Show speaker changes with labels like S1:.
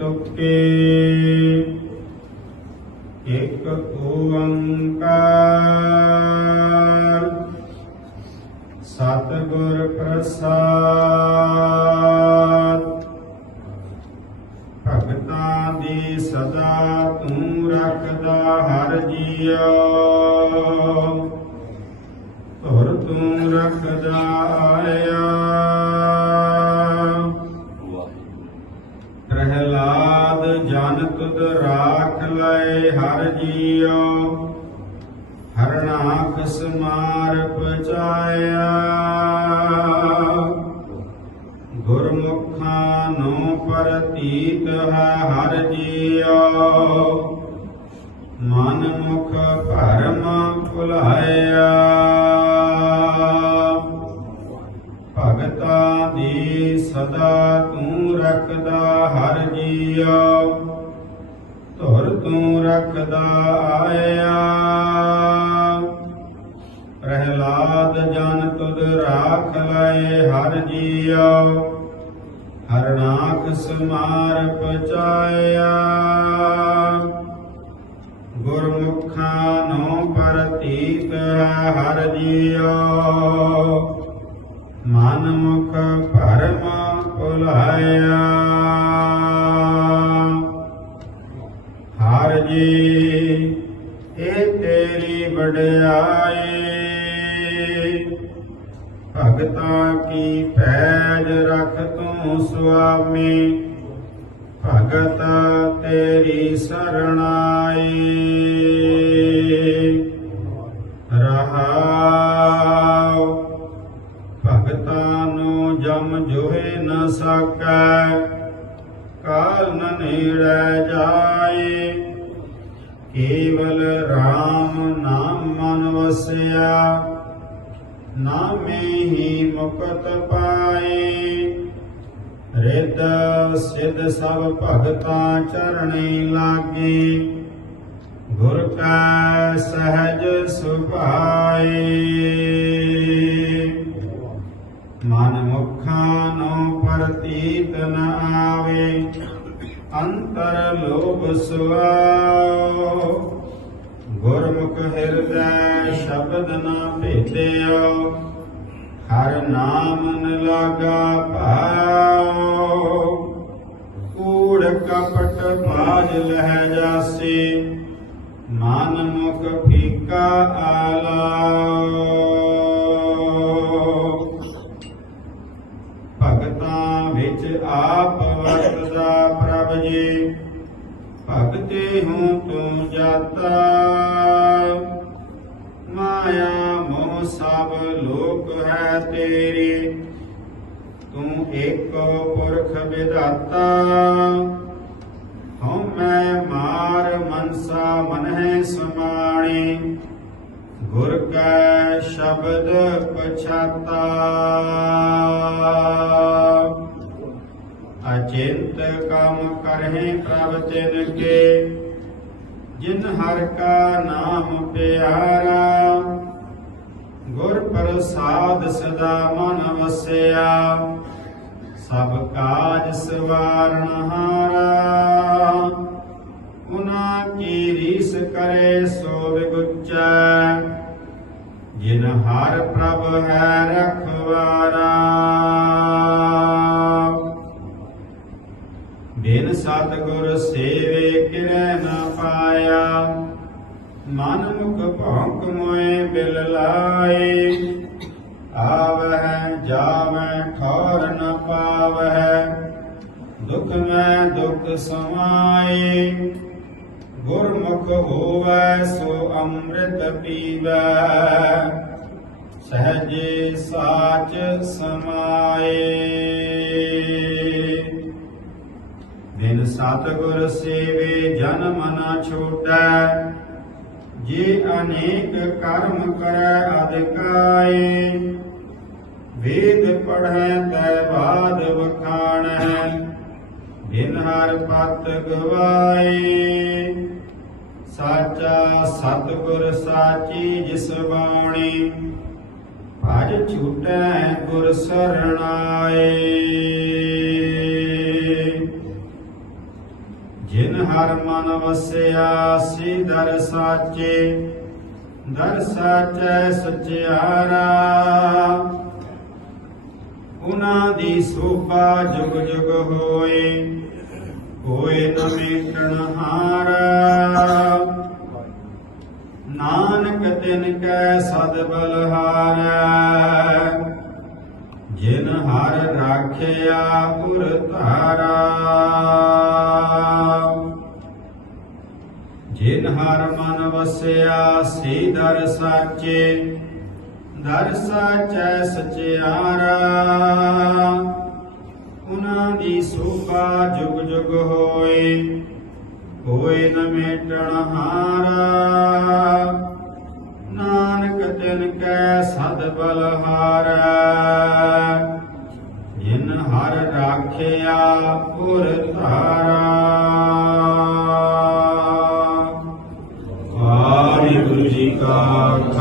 S1: ਤੁਕੇ ਇੱਕ ਓੰਕਾਰ ਸਤਿਗੁਰ ਪ੍ਰਸਾਦ ਭਗਤਾਂ ਦੀ ਸਦਾ ਤੂੰ ਰੱਖਦਾ ਹਰ ਜੀਆ ਪਚਾਇਆ ਗੁਰਮੁਖਾਂ ਨੂੰ ਪ੍ਰਤੀਤ ਹੈ ਹਰ ਜੀਉ। ਮਨ ਮੁਖ ਭਰਮ ਭੁਲਾਇਆ। ਭਗਤਾਂ ਦੀ ਸਦਾ ਤੂੰ ਰੱਖਦਾ ਹਰ ਜੀਉ। ਧੁਰ ਤੂੰ ਰੱਖਦਾ ਆਇਆ। ਹਰ ਜੀਉ ਮਨ ਮੁਖ ਭਰਮ ਭੁਲਾਇਆ। ਹਰ ਜੀ ਇਹ ਤੇਰੀ ਵਡਿਆਈ। ਭਗਤਾਂ ਕੀ ਪੈਜ ਰਖ ਤੂੰ ਸੁਆਮੀ? ਭਗਤ ਤੇਰੀ ਸਰਣਾਈ। ਨੂੰ ਜਮ ਜੋਏ ਨ ਸਕੈ, ਕਾਲ ਨ ਨੇੜੇ ਜਾਏ। ਕੇਵਲ RAM ਨਾਮ ਮਨ ਵਸਿਆ, ਨਾਮੇ ਹੀ ਮੁਕਤ ਪਾਏ। ਰਿਦ ਸਿਧ ਸਭ ਭਗਤਾਂ ਚਰਣੀ ਲਾਗੇ, ਗੁਰ ਕਾ ਸਹਿਜ ਸੁਭਾਏ। ਲੋਭ ਗੁਰਮੁਖ ਹਿਰਦੈ ਸ਼ਬਦ ਨਾ ਭੇਦਿਓ ਹਰ ਨਾਮ ਨ ਲਾਗਾ ਭਾਉ ਕੂੜ ਕਪਟ ਬਾਜ ਲਹਿ ਜਾਸੀ, ਮਨ ਮੁਖ ਫੀਕਾ ਆਲਾ। ਭਗਤਾਂ ਵਿੱਚ ਆਪ ਵਰਤਦਾ ਪ੍ਰਭ ਜੀ ਭਗਤੇ ਹੂੰ ਤੂੰ ਜਾਤਾ। ਮਾਇਆ ਮੋਹ ਸਭ ਲੋਕ ਹੈ ਤੇਰੀ। ਤੂੰ ਇੱਕ ਪੁਰਖ ਵਿਧਾਤਾ। ਹਉ ਮੈਂ ਮਾਰ ਮਨਸਾ ਮਨਹਿ ਸਮਾਣੀ। ਗੁਰ ਕੈ ਸ਼ਬਦ ਪਛਾਤਾ। ਅਚਿੰਤ ਕਮ ਕਰਹਿ ਪ੍ਰਭ ਤਿਨ ਕੇ। ਜਿਨ ਹਰ ਕਾ ਨਾਮ ਪਿਆਰਾ, ਗੁਰ ਪ੍ਰਸਾਦ ਸਦਾ ਮਨ ਵਸਿਆ। ਸਭ ਕਾਜ ਸਵਾਰਨ ਹਾਰਾ ਉਨਾ ਕੀ ਰੀਸ ਕਰੇ ਸੋ ਵਿਗੁਚੈ। ਜਿਨ ਹਰ ਪ੍ਰਭ ਹੈ ਰਖਵਾਰਾ ਸਤਿਗੁਰ ਸੇਵੇ ਕਿਰੈ ਨਾ ਪਾਇਆ। ਮਨ ਮੁਖ ਭੌਂਕ ਮੋਏ ਬਿਲ ਲਾਏ। ਆਵਹਿ, ਜਾਵਹਿ, ਠੌਰ ਨ ਪਾਵਹਿ। ਦੁਖ ਮੈਂ ਦੁਖ ਸਮਾਏ। ਗੁਰਮੁਖ ਹੋਵੈ, ਸੋ ਅੰਮ੍ਰਿਤ ਪੀਵੈ। ਸਹਜੇ ਸਾਚ ਸਮਾਏ। ਬਿਨ ਸਤਿਗੁਰ ਸੇਵੇ ਜਨਮ ਨ ਛੂਟੈ, ਜੇ ਅਨੇਕ ਕਰਮ ਕਰੈ ਅਧਿਕਾਏ ਵੇਦ ਪੜ੍ਹੈ ਤੈ ਬਾਦ ਵਖਾਣੈ, ਬਿਨ ਹਰ ਪਤ ਗਵਾਏ। ਸਾਚਾ ਸਤਿਗੁਰ ਸਾਚੀ ਜਿਸ ਬਾਣੀ, ਭਜ ਛੂਟੈ ਗੁਰ ਸਰਣਾਏ ਹਰ ਮਨ ਵਸਿਆ ਸੀ ਦਰ ਸਾਚੇ, ਦਰ ਸਾਚੈ ਸਚਿਆਰਾ। ਉਨਾ ਦੀ ਸੋਭਾ ਜੁਗ ਜੁਗ ਹੋਏ ਹੋਏ ਨ ਮੇਟਣ ਨਾਨਕ ਤਿਨ ਕੈ ਸਦ ਬਲਹਾਰੈ। ਵਸਿਆ ਸੇ ਦਰ ਸਾਚੇ, ਦਰ ਸਾਚੈ ਸਚਿਆਰਾ। ਉਨਾਂ ਦੀ ਸੋਭਾ ਜੁਗ ਜੁਗ ਹੋਏ ਹੋਏ ਨ ਮੇਟਣ ਹਾਰਾ long